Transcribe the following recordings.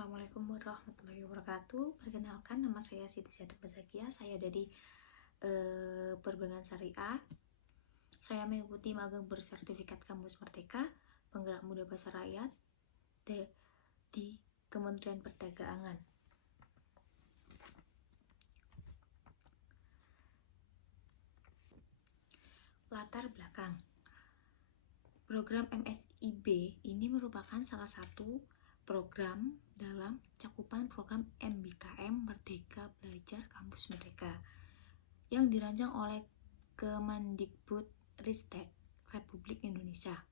Assalamualaikum warahmatullahi wabarakatuh. Perkenalkan, nama saya Siti Syadab Bazakia. Saya dari Perbankan Syariah. Saya mengikuti magang bersertifikat Kampus Merdeka, Penggerak Muda Pasar Rakyat di Kementerian Perdagangan. Latar belakang program MSIB ini merupakan salah satu program dalam cakupan program MBKM Merdeka Belajar Kampus Merdeka yang dirancang oleh Kemendikbudristek Republik Indonesia.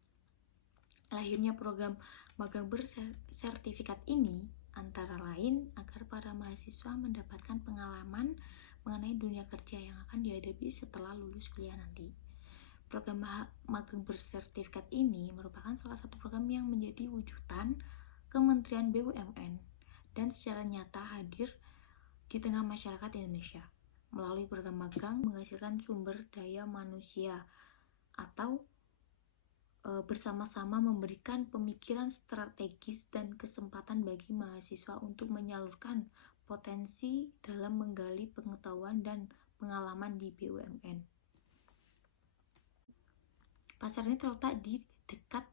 Lahirnya program magang bersertifikat ini antara lain agar para mahasiswa mendapatkan pengalaman mengenai dunia kerja yang akan dihadapi setelah lulus kuliah nanti. Program magang bersertifikat ini merupakan salah satu program yang menjadi wujudan Kementerian BUMN dan secara nyata hadir di tengah masyarakat Indonesia. Melalui program magang menghasilkan sumber daya manusia atau bersama-sama memberikan pemikiran strategis dan kesempatan bagi mahasiswa untuk menyalurkan potensi dalam menggali pengetahuan dan pengalaman di BUMN. Pasar ini terletak di dekat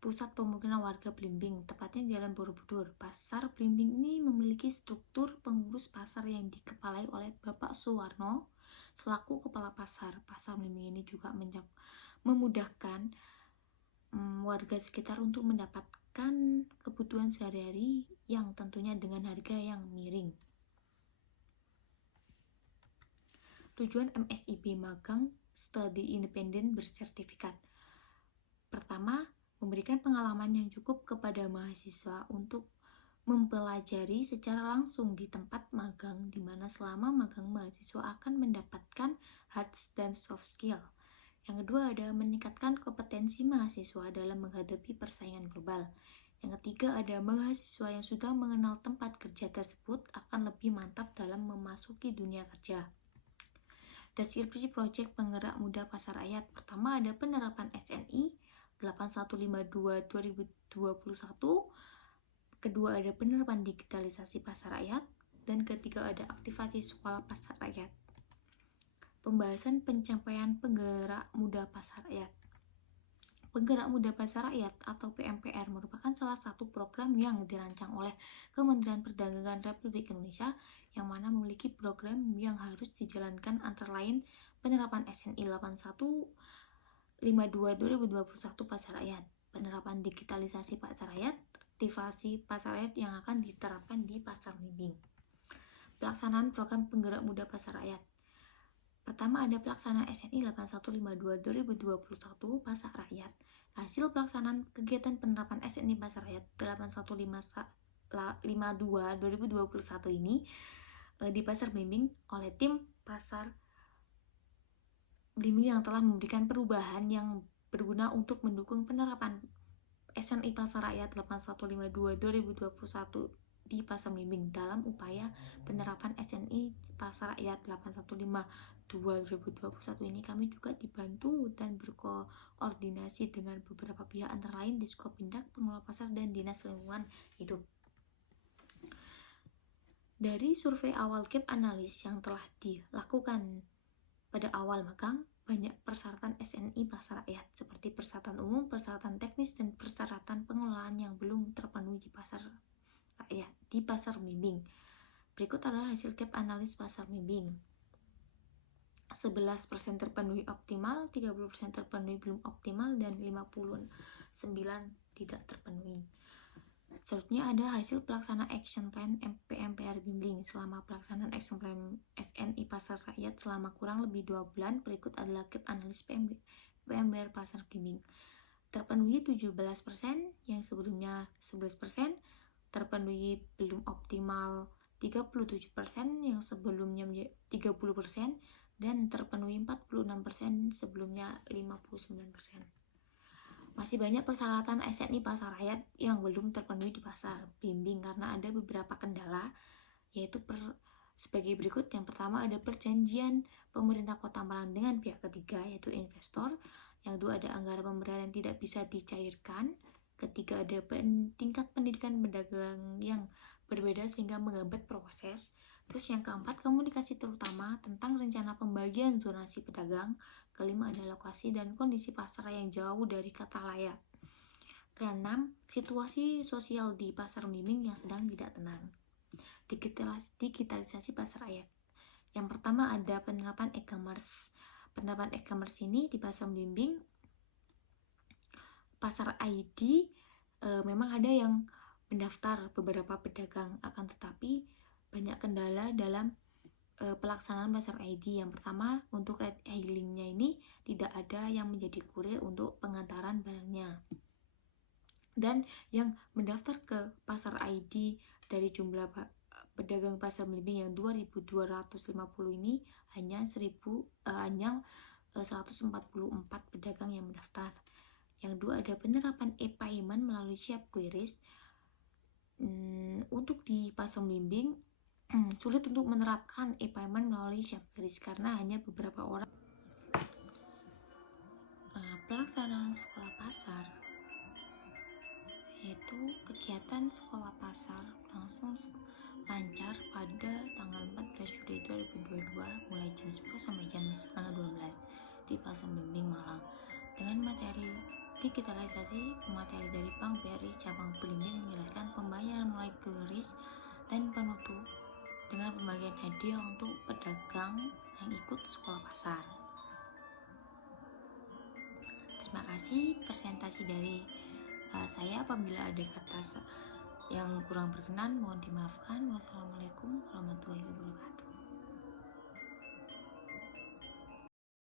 pusat pemukiman warga Blimbing, tepatnya di Jalan Borobudur. Pasar Blimbing ini memiliki struktur pengurus pasar yang dikepalai oleh Bapak Suwarno selaku kepala pasar. Pasar Blimbing ini juga memudahkan warga sekitar untuk mendapatkan kebutuhan sehari-hari yang tentunya dengan harga yang miring. Tujuan MSIB Magang Studi Independen Bersertifikat. Pertama, memberikan pengalaman yang cukup kepada mahasiswa untuk mempelajari secara langsung di tempat magang, di mana selama magang mahasiswa akan mendapatkan hard dan soft skill. Yang kedua ada meningkatkan kompetensi mahasiswa dalam menghadapi persaingan global. Yang ketiga ada mahasiswa yang sudah mengenal tempat kerja tersebut akan lebih mantap dalam memasuki dunia kerja. Deskripsi proyek Penggerak Muda Pasar Rakyat. Pertama ada penerapan SNI 8152/2021. Kedua ada penerapan digitalisasi pasar rakyat, dan ketiga ada aktivasi sekolah pasar rakyat. Pembahasan pencapaian Penggerak Muda Pasar Rakyat. Penggerak Muda Pasar Rakyat atau PMPR merupakan salah satu program yang dirancang oleh Kementerian Perdagangan Republik Indonesia yang mana memiliki program yang harus dijalankan antara lain penerapan SNI 8152/2021 Pasar Rakyat, penerapan digitalisasi pasar rakyat, aktivasi pasar rakyat yang akan diterapkan di Pasar Blimbing. Pelaksanaan program Penggerak Muda Pasar Rakyat. Pertama ada pelaksanaan SNI 8152/2021 Pasar Rakyat. Hasil pelaksanaan kegiatan penerapan SNI Pasar Rakyat 8152/2021 ini di Pasar Blimbing oleh tim Pasar Blimbing yang telah memberikan perubahan yang berguna untuk mendukung penerapan SNI Pasar Rakyat 8152/2021 di Pasar Blimbing dalam upaya penerapan SNI Pasar Rakyat 8152/2021 ini kami juga dibantu dan berkoordinasi dengan beberapa pihak antara lain Diskopindak, Pengelola Pasar, dan Dinas Lingkungan Hidup. Dari survei awal gap analis yang telah dilakukan pada awal magang, banyak persyaratan SNI Pasar Rakyat seperti persyaratan umum, persyaratan teknis, dan persyaratan pengelolaan yang belum terpenuhi di Pasar Rakyat di Pasar Blimbing. Berikut adalah hasil gap analis Pasar Blimbing. 11% terpenuhi optimal, 30% terpenuhi belum optimal, dan 59 tidak terpenuhi. Selanjutnya ada hasil pelaksanaan action plan PMPR Blimbing. Selama pelaksanaan action plan SNI Pasar Rakyat selama kurang lebih 2 bulan, berikut adalah gap analis PMPR Pasar Blimbing. Terpenuhi 17%, yang sebelumnya 11%, terpenuhi belum optimal 37%, yang sebelumnya 30%, dan terpenuhi 46%, sebelumnya 59%. Masih banyak persyaratan SNI Pasar Rakyat yang belum terpenuhi di Pasar Blimbing karena ada beberapa kendala, yaitu sebagai berikut. Yang pertama ada perjanjian pemerintah Kota Malang dengan pihak ketiga, yaitu investor. Yang kedua ada anggaran pemberian yang tidak bisa dicairkan. Ketiga ada tingkat pendidikan pedagang yang berbeda sehingga menghambat proses. Terus yang keempat, komunikasi terutama tentang rencana pembagian zonasi pedagang. Kelima ada lokasi dan kondisi pasar yang jauh dari kata layak. Keenam, situasi sosial di pasar membimbing yang sedang tidak tenang. Digitalisasi pasar ayat. Yang pertama ada penerapan e-commerce. Penerapan e-commerce ini di pasar membimbing pasar ID memang ada yang mendaftar beberapa pedagang, akan tetapi banyak kendala dalam pelaksanaan pasar ID. Yang pertama, untuk red hailingnya ini tidak ada yang menjadi kurir untuk pengantaran barangnya. Dan yang mendaftar ke pasar ID dari jumlah pedagang pasar membimbing yang 2.250 ini hanya 144 pedagang yang mendaftar. Yang dua ada penerapan e-payment melalui ShopQueries. Untuk di pasar membimbing sulit untuk menerapkan e-payment melalui ShopQueries karena hanya beberapa orang. Pelaksanaan sekolah pasar, yaitu kegiatan sekolah pasar langsung lancar pada tanggal 14 Juli 2022 mulai jam 10 sampai jam setengah 12 di pasar membimbing Malang dengan materi digitalisasi. Materi dari Bank BRI cabang Belimbing menjelaskan pembayaran melalui QRIS dan penutup dengan pembagian hadiah untuk pedagang yang ikut sekolah pasar. Terima kasih presentasi dari saya. Apabila ada kata yang kurang berkenan mohon dimaafkan. Wassalamualaikum warahmatullahi wabarakatuh.